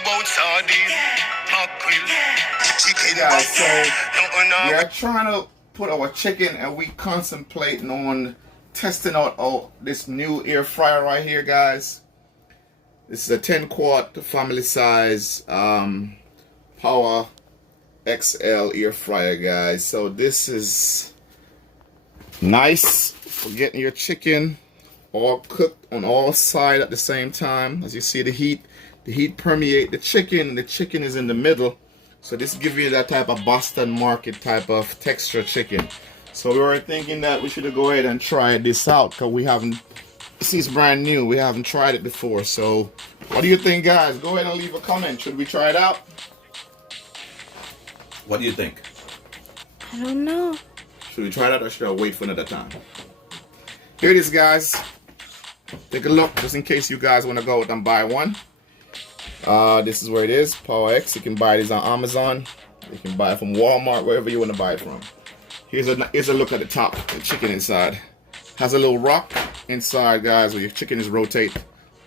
about sardine, mackerel, chicken. Guys, so we are trying to put our chicken, and we contemplating on testing out this new air fryer right here, guys. This is a 10 quart family size Power XL air fryer, guys. So this is nice for getting your chicken all cooked on all sides at the same time. As you see, the heat permeate the chicken, and the chicken is in the middle. So this gives you that type of Boston market type of texture chicken. So we were thinking that we should go ahead and try this out, because we haven't, this is brand new, we haven't tried it before. So what do you think, guys? Go ahead and leave a comment. Should we try it out? What do you think? I don't know. Should we try that, or should I wait for another time? Here it is, guys. Take a look, just in case you guys want to go out and buy one. This is where it is, Power X. You can buy these on Amazon. You can buy it from Walmart, wherever you want to buy it from. Here's a look at the top, the chicken inside. Has a little rock inside, guys, where your chicken is rotate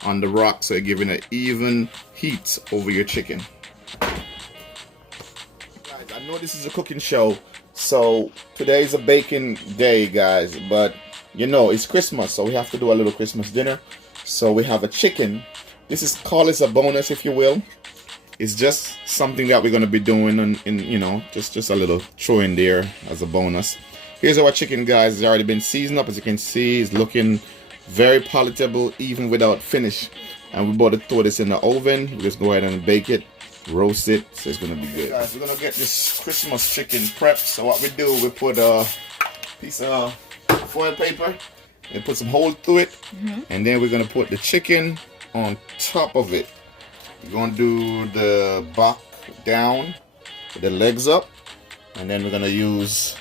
on the rock, so you're giving an even heat over your chicken. Guys, I know this is a cooking show, so today's a baking day, guys, but you know, it's Christmas, so we have to do a little Christmas dinner. So we have a chicken. This is called as a bonus, if you will. It's just something that we're going to be doing, in you know, just a little throw in there as a bonus. Here's our chicken, guys. It's already been seasoned up. As you can see, it's looking very palatable, even without finish. And we're about to throw this in the oven. We just go ahead and bake it, roast it, so it's going to be good. Guys, we're going to get this Christmas chicken prepped. So what we do, we put a piece of foil paper and put some hole through it, and then we're going to put the chicken on top of it. We're going to do the back down, the legs up, and then we're going to use,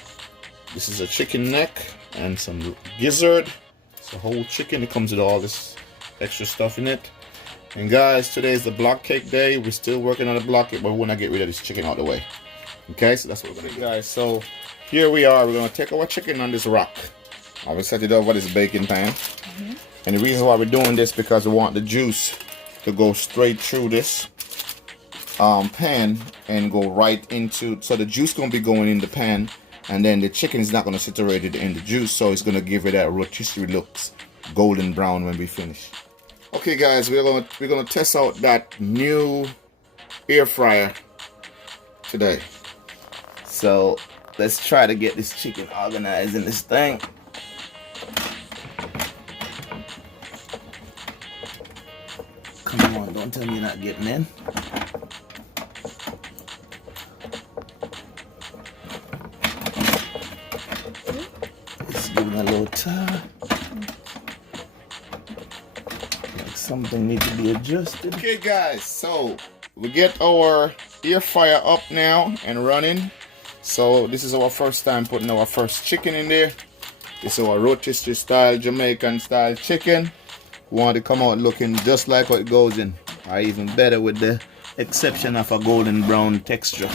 this is a chicken neck and some gizzard. It's a whole chicken. It comes with all this extra stuff in it. And guys, today is the block cake day. We're still working on the block cake, but we want to get rid of this chicken out of the way. Okay, so that's what we're going to do, guys. So here we are. We're going to take our chicken on this rock. I will set it over this baking pan. And the reason why we're doing this, because we want the juice to go straight through this pan and go right into, so the juice going to be going in the pan, and then the chicken is not going to saturate it in the juice, so it's going to give it that rotisserie looks, golden brown when we finish. Okay, guys, we're going to test out that new air fryer today. So let's try to get this chicken organized in this thing. Come on, don't tell me you're not getting in. Just giving a little tug. Like something needs to be adjusted. Okay, guys, so we get our air fryer up now and running. So this is our first time putting our first chicken in there. This is our rotisserie style, Jamaican style chicken. We want to come out looking just like what it goes in, or even better, with the exception of a golden brown texture.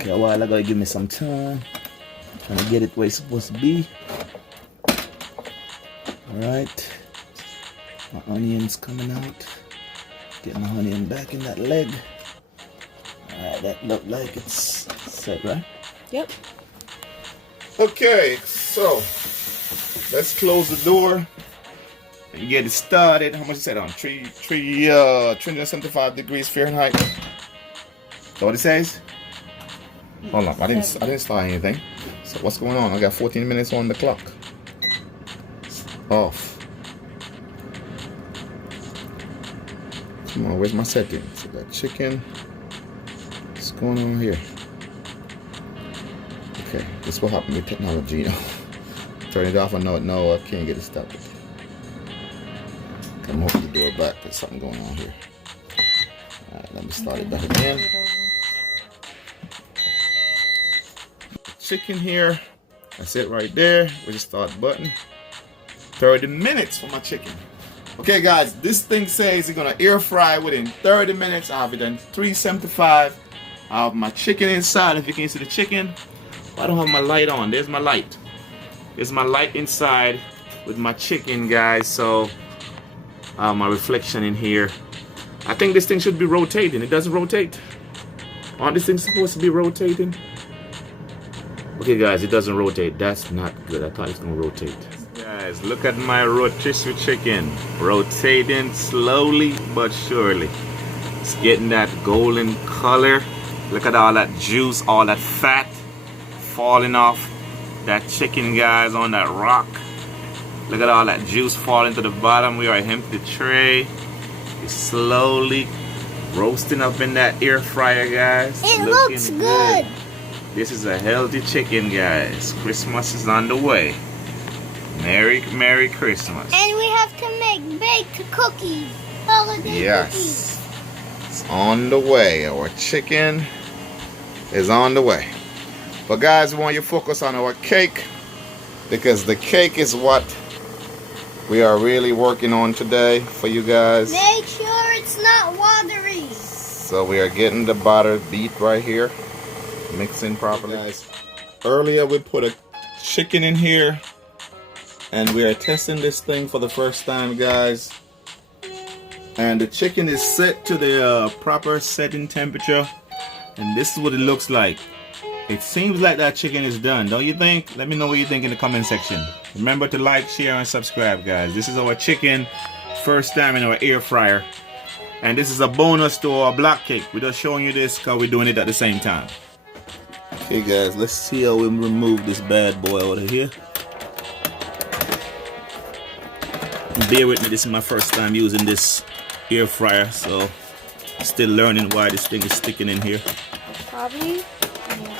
Okay, a while ago, give me some time. Trying to get it where it's supposed to be. Alright. My onions coming out. Get my onion back in that leg. Alright, that looked like it's set, right? Yep. Okay, so let's close the door and get it started. How much is that on? 375 degrees Fahrenheit. Is that what it says? Hold on, I didn't start anything. So what's going on? I got 14 minutes on the clock. Off. Come on, where's my settings? So got chicken. What's going on here? Okay, this will happen with technology, you know. Turn it off. I know it. No, I can't get it started. I'm holding the door back. There's something going on here. Alright, let me start it back again. Chicken here. That's it right there. With the start button. 30 minutes for my chicken. Okay, guys, this thing says you're gonna air fry within 30 minutes. I have it done 375. I have my chicken inside. If you can see the chicken, I don't have my light on. There's my light. There's my light inside with my chicken, guys. So my reflection in here. I think this thing should be rotating. It doesn't rotate. Aren't these things supposed to be rotating? Okay, guys, it doesn't rotate. That's not good. I thought it's gonna rotate. Guys, look at my rotisserie chicken. Rotating slowly but surely. It's getting that golden color. Look at all that juice, all that fat falling off that chicken, guys, on that rock. Look at all that juice falling to the bottom. We are empty the tray. It's slowly roasting up in that air fryer, guys. It Looking looks good. This is a healthy chicken, guys. Christmas is on the way. Merry Christmas. And we have to make baked cookies. Holiday Yes. It's on the way. Our chicken is on the way. But guys, we want you to focus on our cake, because the cake is what we are really working on today for you guys. Make sure it's not watery. So we are getting the batter beat right here, mixing properly. Guys, earlier we put a chicken in here, and we are testing this thing for the first time, guys. And the chicken is set to the proper setting temperature, and this is what it looks like. It seems like that chicken is done, don't you think? Let me know what you think in the comment section. Remember to like, share, and subscribe, guys. This is our chicken, first time in our air fryer. And this is a bonus to our block cake. We're just showing you this because we're doing it at the same time. Okay, guys, let's see how we remove this bad boy out of here. Bear with me, this is my first time using this air fryer, so still learning why this thing is sticking in here. Probably.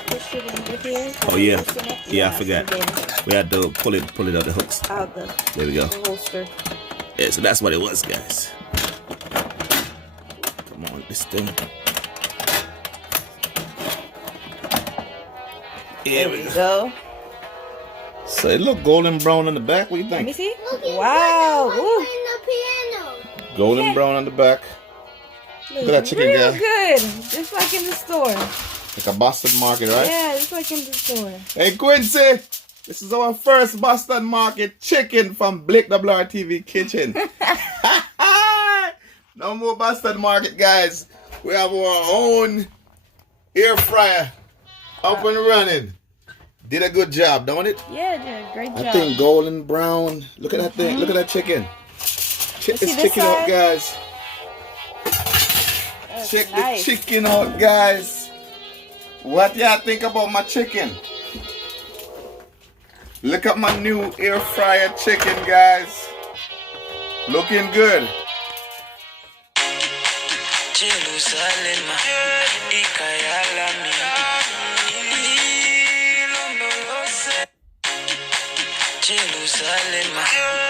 Push it in here. Oh yeah, yeah, I forgot. We had to pull it out the hooks. Out the There we go. holster. Yeah, so that's what it was, guys. Come on, this thing. There we go. So it look golden brown on the back. What do you Let me think? see. Wow. Woo. The Golden brown on the back. Look at that chicken, Real guy. good. Just like in the store. Like a Boston market, right? Yeah, just like in the store. Hey Quincy, this is our first Boston Market chicken from BlakeWrTv kitchen. No more Boston Market, guys. We have our own air fryer up and running. Did a good job, don't it? Yeah, did a great job. I think golden brown. Look at that thing. Look at that chicken. Check see this this chicken out, side? guys. That's Check nice. the chicken out, guys. What y'all think about my chicken? Look at my new air fryer chicken, guys. Looking good. Jerusalem.